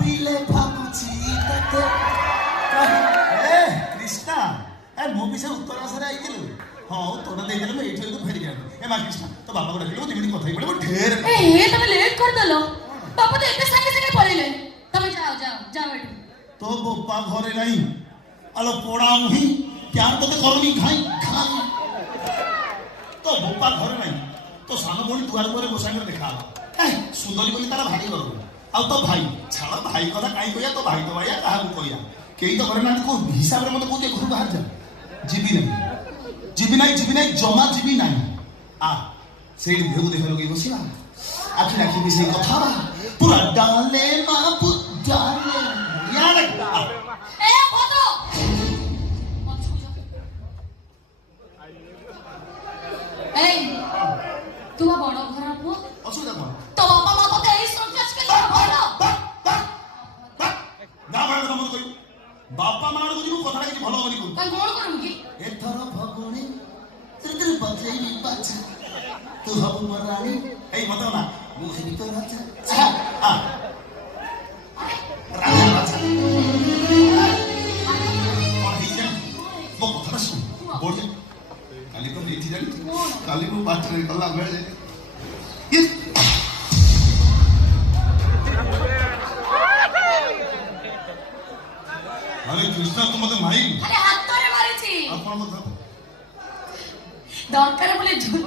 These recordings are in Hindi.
ଭାବିଲେ ଭାବୁଛି ତତେ ଏ କୃଷ୍ଣା ଏ ମୁଁ ବି ସେ ଉତ୍ତର ଆଶାରେ ଆଇଥିଲୁ ହଁ ତୋଟା ଦେଇଦେଲେ ମୁଁ ଏଇଠି ଫେରିକି ଆଣିବି ଏ ମା କୃଷ୍ଣା ତ ବାପାକୁ ଡାକିଲେ ମୁଁ ଯେମିତି କଥା ହେଇପଡ଼ିବ ଢେର ତମେ ଲେଟ୍ କରିଦେଲ ବାପା ତ ଏବେ ସାଙ୍ଗେ ସାଙ୍ଗେ ପଳେଇଲେ ତମେ ଯାଅ ଯାଅ ଯାଅ ଏଠୁ तो बोपा घरे नहीं अलो पोड़ा मुही प्यार तो करनी खाई खाई तो बोपा घरे नहीं तो सानो बोली दुआर पर गोसाई देखा सुंदरी बोली तारा भाई गलो आ तो भाई छाड़ा भाई कथा काई कहया तो भाई तो भाई कहा को कहया केई तो घरे ना को हिसाब रे मते को घर बाहर जा जीबी नहीं जमा जीबी नहीं आ सेई भेगु देख लगे बसिला आखि राखी भी से कथा पूरा डाले मा डाले यार ए फोटो ए तू बड़ खराब हो असुविधा कौन तो बाबा मां को ए संकेत के बोलो ना मार मत करू बापा मार को जी कथा କିଛି ଭଲ ହବନି କରୁ କଣ କरू କି ଏଥର ଭଗୁଣି ତୁ ବଜେଇ ବାଜା ତୁ ହବୁ ମରାଣୀ ଏଇ ମତ ନା ମୁଁ ହେବି ତ ରାଜା ଆ ରାଜା ରାଜା ମୋ କଥା ଶୁଣ ବୋଲ କାଲି ତ ଏଠି ଜାଣି କାଲି ମୁଁ ବାଟରେ ଗଲା ବେଳେ अरे कृष्णा तू मते मारी अरे हाथ तोरे मारी छी अपन मत दरकार बोले झूठ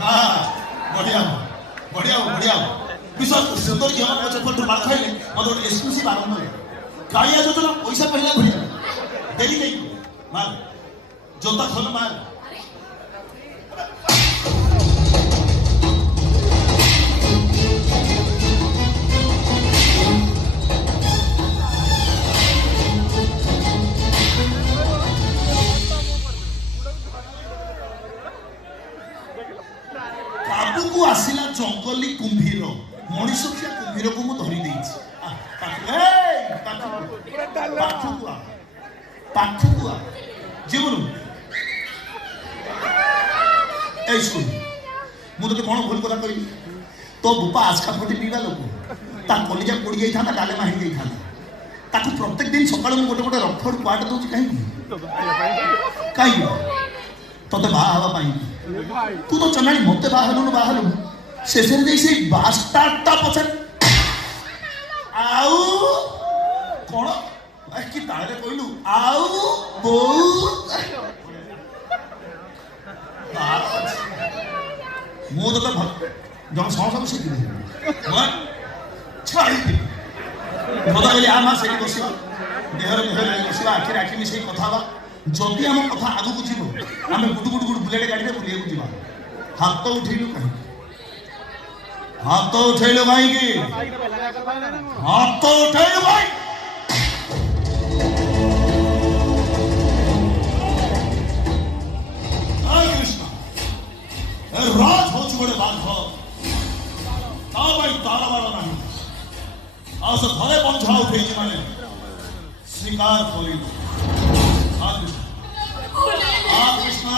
हां बढ़िया विश्वास सुंदर के हम चप्पल मार खाइले मते एक्सक्लूसिव आरंभ है कालिया जोजना पैसा पहला भरिया देली नहीं मार जोता खोल मार को आसिला जंगली कुंभीर मणिषिया कुंभीर को मु धरी देछि पाखुआ जीवन ए सुन मु तो कोन भूल कथा कहि तो बुपा आस्का फटी पीवा लोक ता कलिजा पड़ी जाई था डाले माही जाई था ताकू प्रत्येक दिन सकाळ मु गोटे गोटे रफड़ क्वाट दोछि काई तते बा हवा पाई तू तो चनाई मते बाहर शेषे दे से बास्टार्डटा पछन आउ कोन कि तारे कहलु आउ बो मो तो जन सब से छाड़ी मत कहली आ मां से बसिबा देहर बसिबा आखि राखी मिसे कथा बा जदि हम कथा आगु को जीवो आमे गुड बुलेट गाड़ी में बुलिए को जीवा हाथ उठेलु कहीं हाथ उठेलु भाई की हाथ उठेलु भाई हाय कृष्ण राज हो चुके बात हो ता भाई तारा वाला नहीं आज घरे पंछा उठे माने स्वीकार करी कृष्ण